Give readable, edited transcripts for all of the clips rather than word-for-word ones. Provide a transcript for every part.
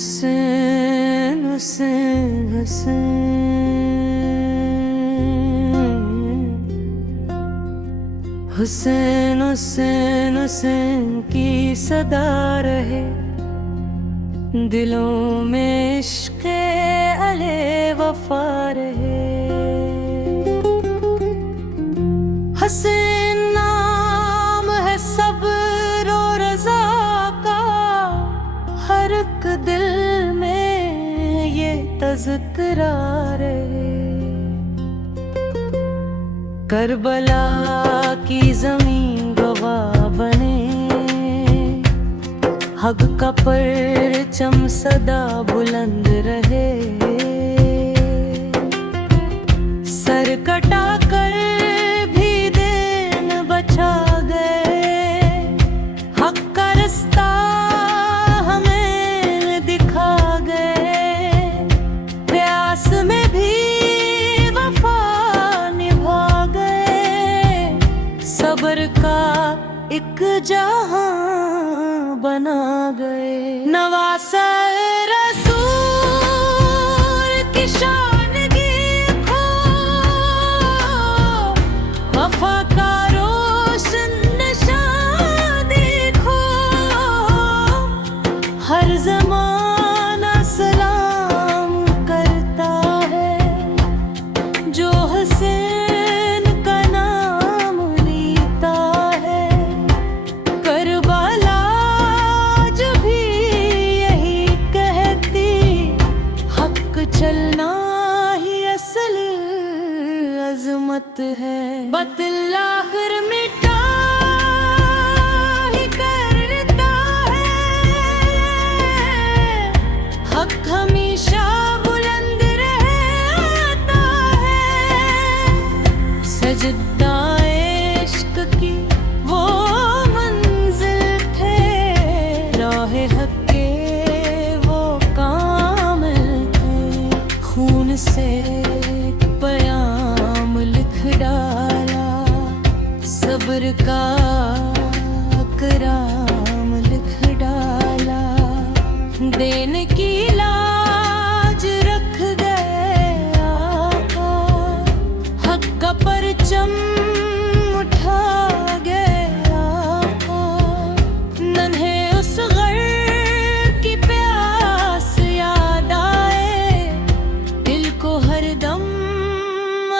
हुसैन हुसैन हुसैन हुसैन हुसैन हुसैन की सदा रहे दिलों में, इश्क़ अले वफा रहे। हुसैन नाम है सब्र और रज़ा का, हर एक दिल में ये तज़किरा रहे। करबला की ज़मीन गवाह बने, हक का परचम सदा बुलंद रहे। सर कटा कर भी दिन बचा गए, हक का रास्ता हमें दिखा गए। प्यास में भी वफा निभा गए, सब्र का एक जहां बना गए। नवासा रसूल की शान देखो, वफा का रोशन निशान देखो। हर ज़माना सलाम करता है, जो हुसैन का नाम लेता है। करबला चलना ही असल अज़मत है। बतल आखिर मिटा ही करता है, हक हमेशा बुलंद रहता है। सजदा इश्क़ की वो मंजिल थे, राहे हक के वो कामिल थे। खून से पयाम लिख डाला, सब्र का कराम लिख डाला। देने की लाज रख गए आका, हक का परचम उठा गए आका। नन्हे उस गर की प्यास याद आए, दिल को हरदम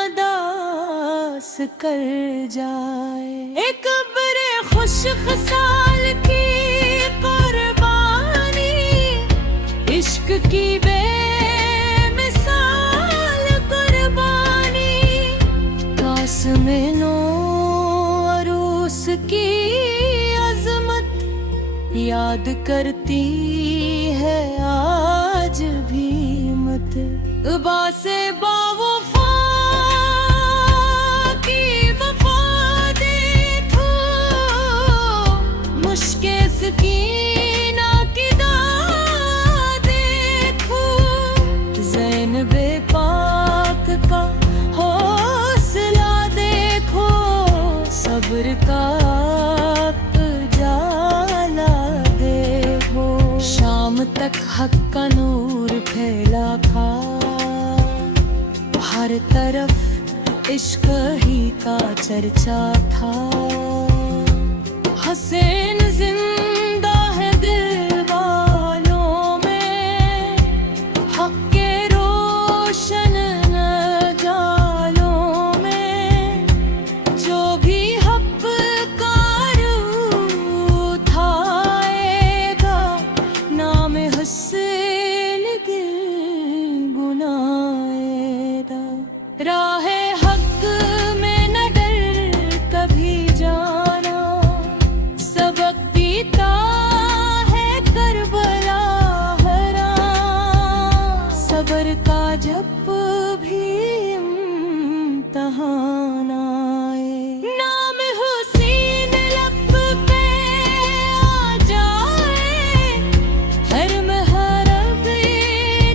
अदास कर जाए। एक बड़े खुश खसाल की कुर्बानी, इश्क की बेमिसाल कुर्बानी। कास्मे नो अरूस की अज़मत याद करती है आज भी मत। बासे बावफा की वफा देखो, मुश्के सकीना की दाद देखो। ज़ैनबे पाक का हौसला देखो, सब्र का जाला देखो। शाम तक हक का नूर फैला था, हर तरफ इश्क ही का चर्चा था। हुसैन जिंदा है दिल वालों में, हक के रोशन जालों में। जो भी हक का रूठ आएगा, नाम हुसैन गुनाएगा। राहे हक में न डर कभी जाना, सबक पीता है करबला हरा। सब्र का जब भी इम्तिहान आए, नाम हुसैन लब पे आ जाए। हर महरब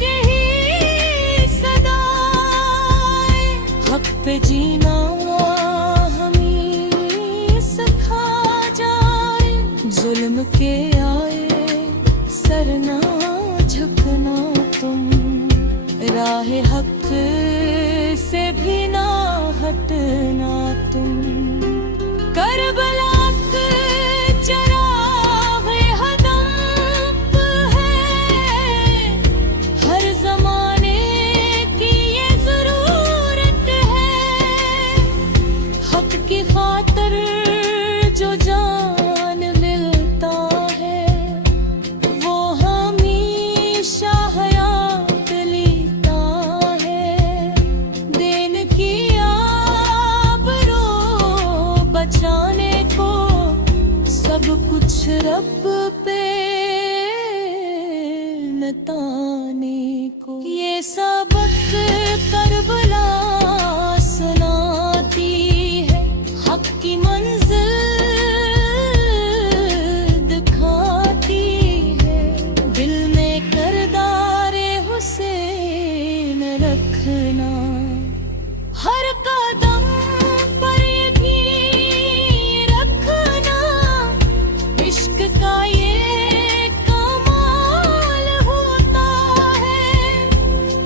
रही सदाए, हक पे जीना हमें सिखा जाए। जुल्म के आए सर ना झुका राह हक से भी ना हटना तुम। करबला के चराग़े हदफ है, हर ज़माने की ये ज़रूरत है। हक की खातिर जो जान मिलता है, वो हमेशा हयात लेता है। दिन की आबरू बचाने को सब कुछ रब पे लताने को। ये सबक करबला सुनाती है, हक की मंजिल दिखाती है। दिल में करदारे हुसैन रखना, हर कदम पर यकीन रखना। इश्क का ये कमाल होता है,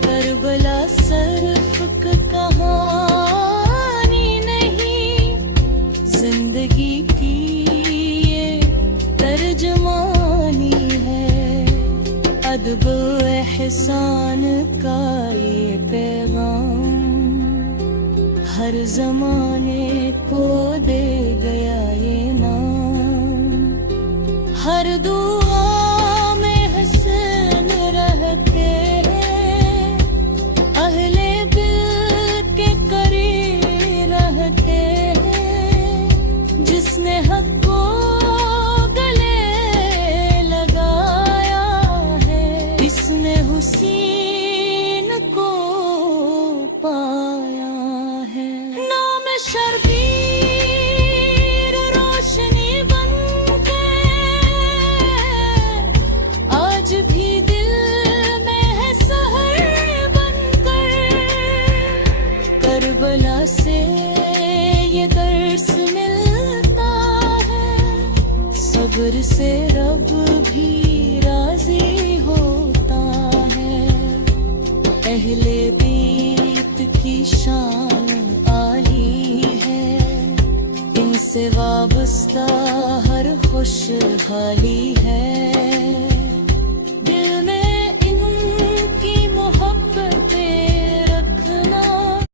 करबला सिर्फ कहानी नहीं, जिंदगी की ये तर्जमानी है। अदब एहसान का ये पैगाम हर ज़माने को दे गया ये नाम। हर दुआ में हसन रहते हैं, अहले दिल के करीब रहते हैं। जिसने हक को गले लगाया है, इसने हुसैन को पाया है। नाम शर्बीर रोशनी बनके आज भी दिल में है सहर बनकर। करबला से ये दर्स मिलता है, सब्र से रब भी राजी होता है। अहले बीत की शान आली है, इनसे वाबस्ता हर खुशहाली है।